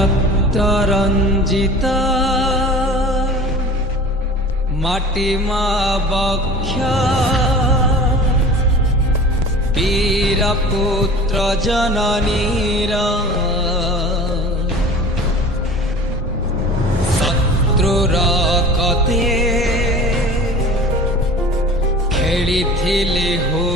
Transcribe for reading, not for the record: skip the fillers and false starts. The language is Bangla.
রক্ত রঞ্জিতা মাটি মা বক্ষ বীর পুত্র জননীর শত্রুর কতে খেলিথিলে হো